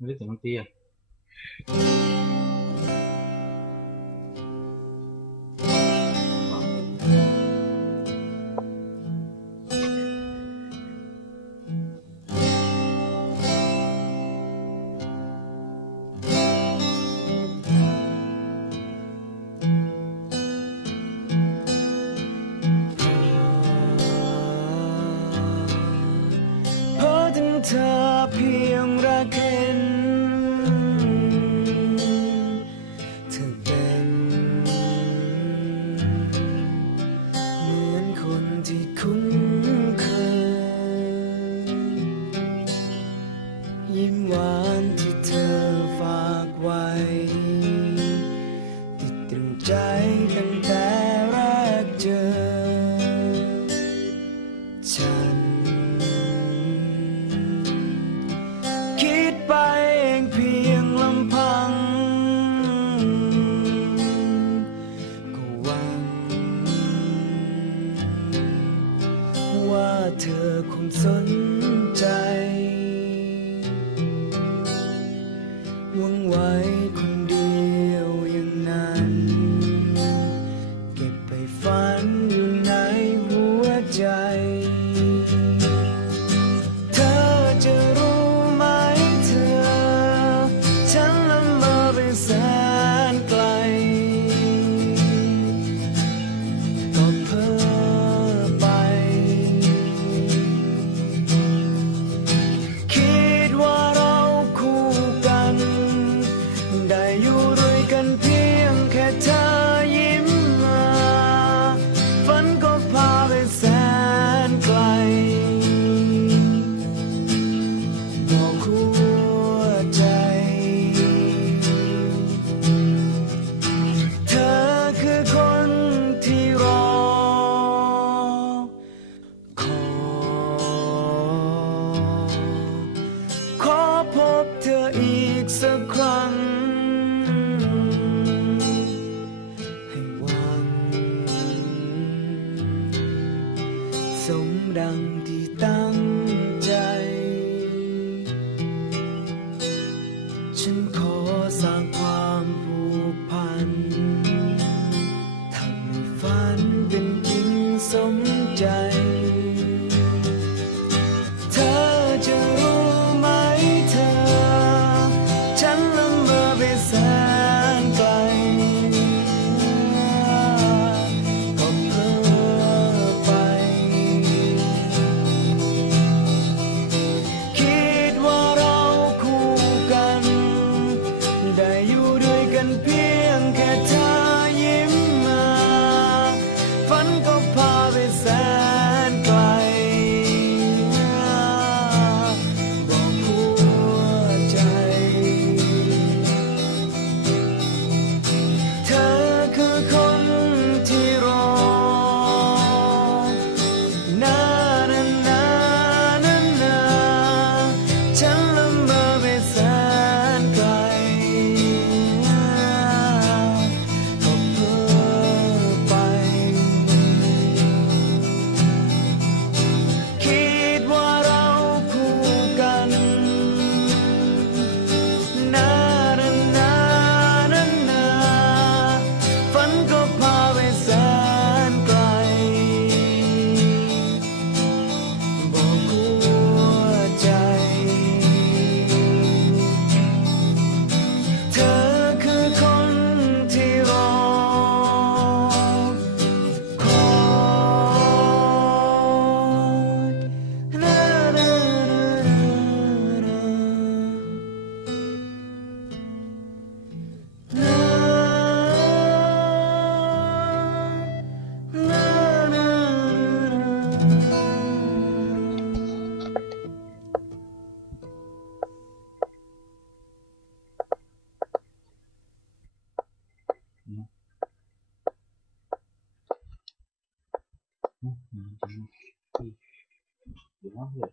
ไม่ได้เสียงตีอะเธอเพียงรักแค่ ว่าเธอคงสนใจ อีกสักครั้ง ให้หวัง สมดังที่ตั้ง más de...